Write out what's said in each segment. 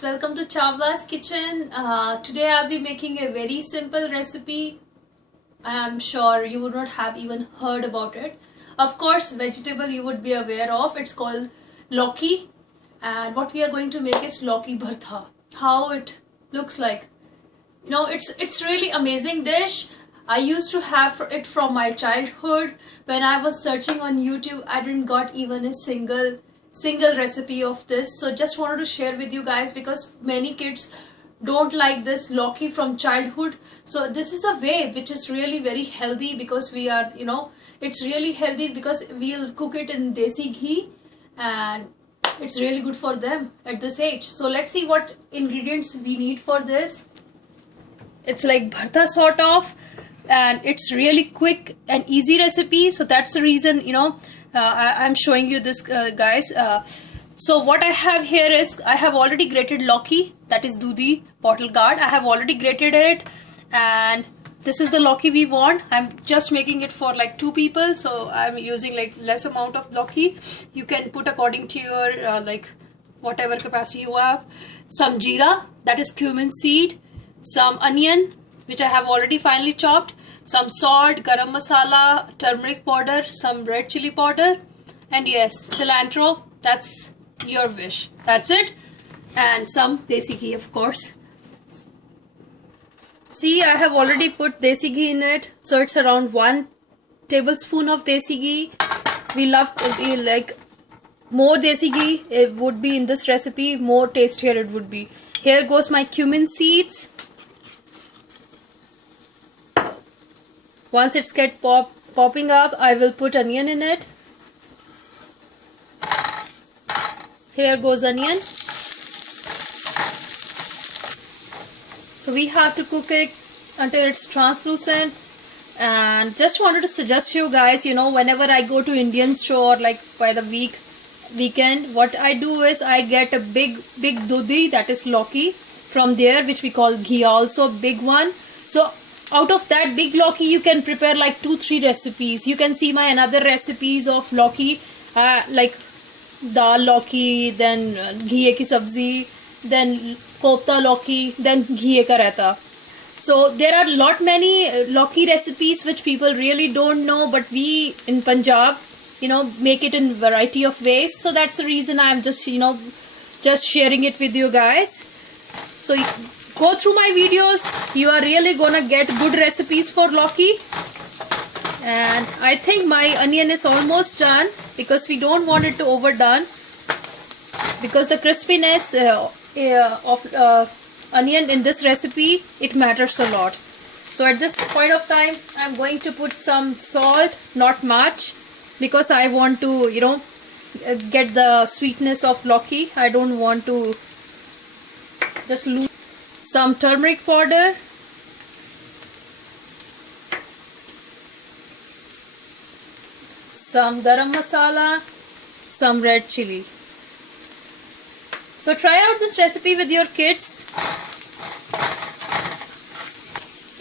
guys, welcome to Chawla's Kitchen. Today I'll be making a very simple recipe. I am sure you would not have even heard about it. Of course, vegetable you would be aware of. It's called Loki, and what we are going to make is Loki bharta. How it looks like, it's really amazing dish. I used to have it from my childhood. When I was searching on YouTube, I didn't got even a single recipe of this. So just wanted to share with you guys, because many kids don't like this Loki from childhood. So this is a way which is really very healthy, because we are, it's really healthy because we'll cook it in desi ghee, and it's really good for them at this age. So let's see what ingredients we need for this. It's like bharta sort of, and it's really quick and easy recipe. So that's the reason, I'm showing you this, guys. So what I have here is, I have already grated Loki, that is Dudi bottle gourd. I have already grated it, and this is the Loki we want. I'm just making it for like 2 people, so I'm using like less amount of Loki. You can put according to your like whatever capacity you have. Some jeera, that is cumin seed. Some onion, which I have already finely chopped. Some salt, garam masala, turmeric powder, some red chili powder, and yes, cilantro. That's your wish. That's it. And some desi ghee, of course. See, I have already put desi ghee in it, so it's around 1 tablespoon of desi ghee. We like more desi ghee. It would be in this recipe, more tastier it would be. Here goes my cumin seeds. Once it's popping up, I will put onion in it. Here goes onion. So we have to cook it until it's translucent. And just wanted to suggest you guys, whenever I go to Indian store, like by the weekend, what I do is I get a big dudi, that is Loki, from there, which we call ghee, also big one. So out of that big Loki, you can prepare like 2-3 recipes. You can see my another recipes of Loki, like dal Loki, then ghee ki sabzi, then kofta Loki, then ghee ka raita. So there are many Loki recipes which people really don't know, but we in Punjab, make it in variety of ways. So that's the reason I'm just, just sharing it with you guys. So go through my videos. You are really gonna get good recipes for Loki. And I think my onion is almost done, because we don't want it to overdone, because the crispiness of onion in this recipe, it matters a lot. So at this point of time, I'm going to put some salt, not much, because I want to, get the sweetness of Loki. I don't want to just lose. Some turmeric powder, some garam masala, some red chili. So try out this recipe with your kids.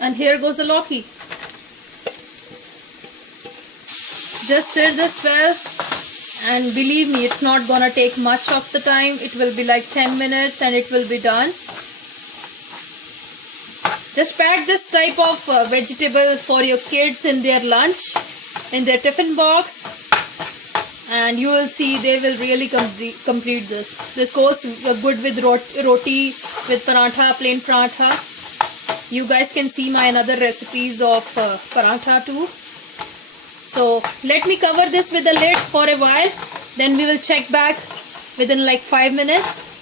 And here goes the Loki. Just stir this well, and believe me, it's not gonna take much of the time. It will be like 10 minutes and it will be done. Just pack this type of vegetable for your kids in their lunch, in their tiffin box, and you will see they will really complete this. This goes good with roti, with paratha, plain paratha. You guys can see my another recipes of paratha too. So let me cover this with a lid for a while. Then we will check back within like 5 minutes.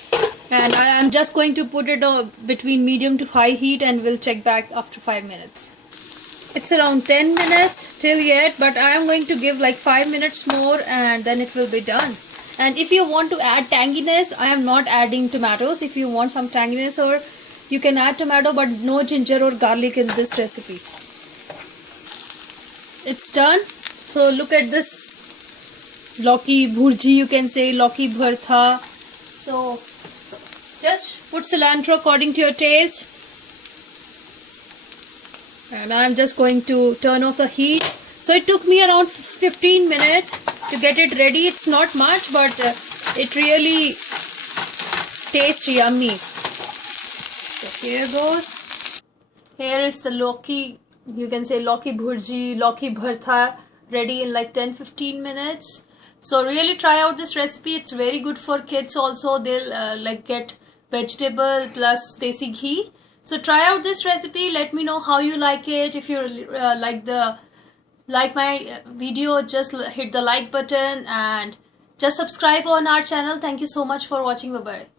And I am just going to put it between medium to high heat, and we'll check back after 5 minutes. It's around 10 minutes till yet, but I am going to give like 5 minutes more, and then it will be done. And if you want to add tanginess, I am not adding tomatoes. If you want some tanginess, or you can add tomato, but no ginger or garlic in this recipe. It's done. So look at this Loki bhurji, you can say Loki bharta. So just put cilantro according to your taste. And I'm just going to turn off the heat. So it took me around 15 minutes to get it ready. It's not much, but it really taste yummy. So here goes. Here is the Loki, you can say Loki bhurji, Loki bharta, ready in like 10-15 minutes. So really try out this recipe. It's very good for kids also. They'll like get vegetable plus desi ghee. So try out this recipe. Let me know how you like it. If you like my video, just hit the like button and just subscribe on our channel. Thank you so much for watching. Bye bye.